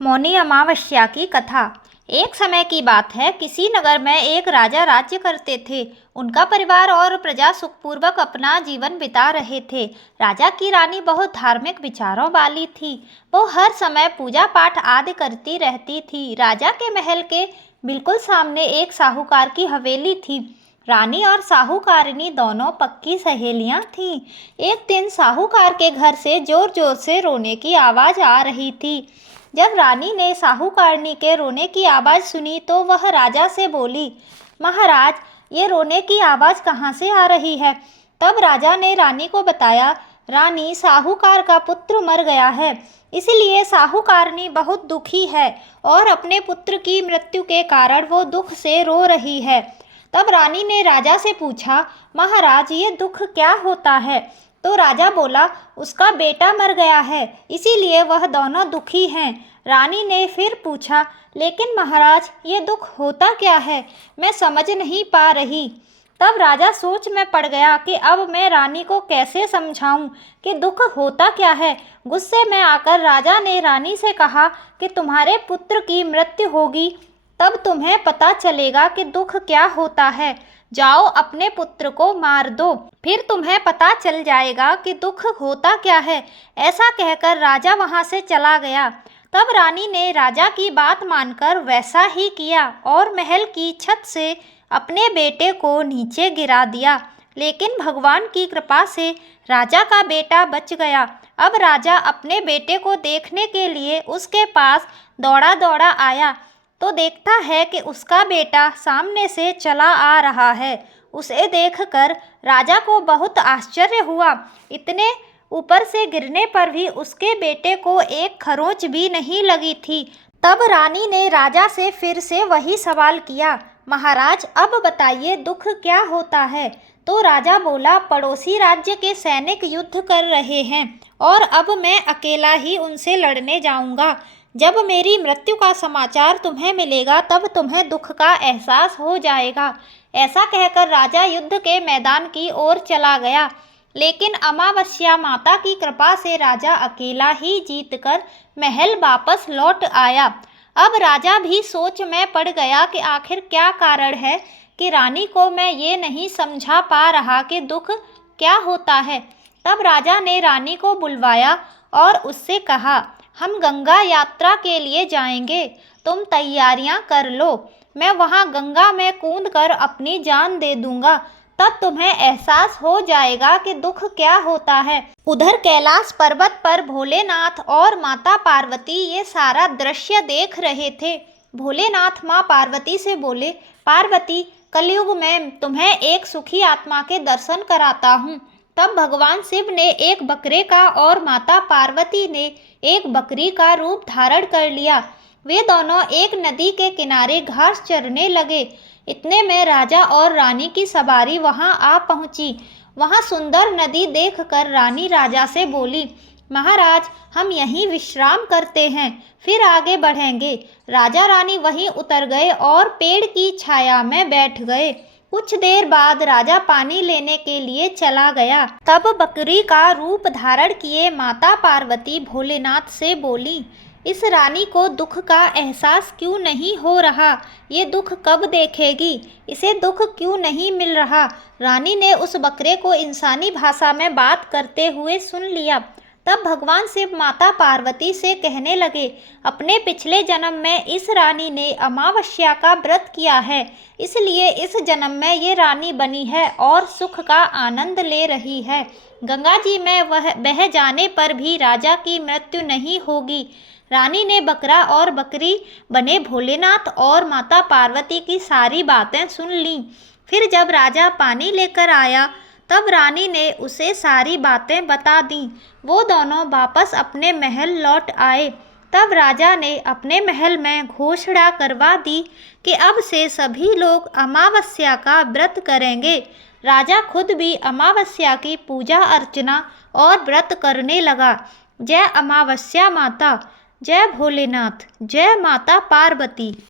मौनी अमावस्या की कथा। एक समय की बात है, किसी नगर में एक राजा राज्य करते थे। उनका परिवार और प्रजा सुखपूर्वक अपना जीवन बिता रहे थे। राजा की रानी बहुत धार्मिक विचारों वाली थी। वो हर समय पूजा पाठ आदि करती रहती थी। राजा के महल के बिल्कुल सामने एक साहूकार की हवेली थी। रानी और साहूकारनी दोनों पक्की सहेलियां थीं। एक दिन साहूकार के घर से जोर जोर से रोने की आवाज़ आ रही थी। जब रानी ने साहूकारनी के रोने की आवाज़ सुनी तो वह राजा से बोली, महाराज, ये रोने की आवाज़ कहाँ से आ रही है। तब राजा ने रानी को बताया, रानी, साहूकार का पुत्र मर गया है, इसलिए साहूकारनी बहुत दुखी है और अपने पुत्र की मृत्यु के कारण वो दुख से रो रही है। तब रानी ने राजा से पूछा, महाराज, ये दुख क्या होता है। तो राजा बोला, उसका बेटा मर गया है, इसीलिए वह दोनों दुखी हैं। रानी ने फिर पूछा, लेकिन महाराज, ये दुख होता क्या है, मैं समझ नहीं पा रही। तब राजा सोच में पड़ गया कि अब मैं रानी को कैसे समझाऊं कि दुख होता क्या है। गुस्से में आकर राजा ने रानी से कहा कि तुम्हारे पुत्र की मृत्यु होगी, तब तुम्हें पता चलेगा कि दुख क्या होता है। जाओ, अपने पुत्र को मार दो, फिर तुम्हें पता चल जाएगा कि दुख होता क्या है। ऐसा कहकर राजा वहां से चला गया। तब रानी ने राजा की बात मानकर वैसा ही किया और महल की छत से अपने बेटे को नीचे गिरा दिया। लेकिन भगवान की कृपा से राजा का बेटा बच गया। अब राजा अपने बेटे को देखने के लिए उसके पास दौड़ा दौड़ा आया तो देखता है कि उसका बेटा सामने से चला आ रहा है। उसे देखकर राजा को बहुत आश्चर्य हुआ। इतने ऊपर से गिरने पर भी उसके बेटे को एक खरोंच भी नहीं लगी थी। तब रानी ने राजा से फिर से वही सवाल किया, महाराज, अब बताइए दुख क्या होता है। तो राजा बोला, पड़ोसी राज्य के सैनिक युद्ध कर रहे हैं और अब मैं अकेला ही उनसे लड़ने जाऊंगा। जब मेरी मृत्यु का समाचार तुम्हें मिलेगा तब तुम्हें दुख का एहसास हो जाएगा। ऐसा कहकर राजा युद्ध के मैदान की ओर चला गया। लेकिन अमावस्या माता की कृपा से राजा अकेला ही जीतकर महल वापस लौट आया। अब राजा भी सोच में पड़ गया कि आखिर क्या कारण है कि रानी को मैं ये नहीं समझा पा रहा कि दुख क्या होता है। तब राजा ने रानी को बुलवाया और उससे कहा, हम गंगा यात्रा के लिए जाएंगे, तुम तैयारियां कर लो। मैं वहां गंगा में कूदकर अपनी जान दे दूंगा, तब तुम्हें एहसास हो जाएगा कि दुख क्या होता है। उधर कैलाश पर्वत पर भोलेनाथ और माता पार्वती ये सारा दृश्य देख रहे थे। भोलेनाथ माँ पार्वती से बोले, पार्वती, कलयुग में तुम्हें एक सुखी आत्मा के दर्शन कराता हूँ। तब भगवान शिव ने एक बकरे का और माता पार्वती ने एक बकरी का रूप धारण कर लिया। वे दोनों एक नदी के किनारे घास चरने लगे। इतने में राजा और रानी की सवारी वहां आ पहुंची। वहां सुंदर नदी देखकर रानी राजा से बोली, महाराज, हम यहीं विश्राम करते हैं, फिर आगे बढ़ेंगे। राजा रानी वहीं उतर गए और पेड़ की छाया में बैठ गए। कुछ देर बाद राजा पानी लेने के लिए चला गया। तब बकरी का रूप धारण किए माता पार्वती भोलेनाथ से बोली, इस रानी को दुख का एहसास क्यों नहीं हो रहा, ये दुख कब देखेगी, इसे दुख क्यों नहीं मिल रहा। रानी ने उस बकरे को इंसानी भाषा में बात करते हुए सुन लिया। तब भगवान शिव माता पार्वती से कहने लगे, अपने पिछले जन्म में इस रानी ने अमावस्या का व्रत किया है, इसलिए इस जन्म में ये रानी बनी है और सुख का आनंद ले रही है। गंगा जी में वह बह जाने पर भी राजा की मृत्यु नहीं होगी। रानी ने बकरा और बकरी बने भोलेनाथ और माता पार्वती की सारी बातें सुन लीं। फिर जब राजा पानी लेकर आया तब रानी ने उसे सारी बातें बता दीं। वो दोनों वापस अपने महल लौट आए। तब राजा ने अपने महल में घोषणा करवा दी कि अब से सभी लोग अमावस्या का व्रत करेंगे। राजा खुद भी अमावस्या की पूजा अर्चना और व्रत करने लगा। जय अमावस्या माता, जय भोलेनाथ, जय माता पार्वती।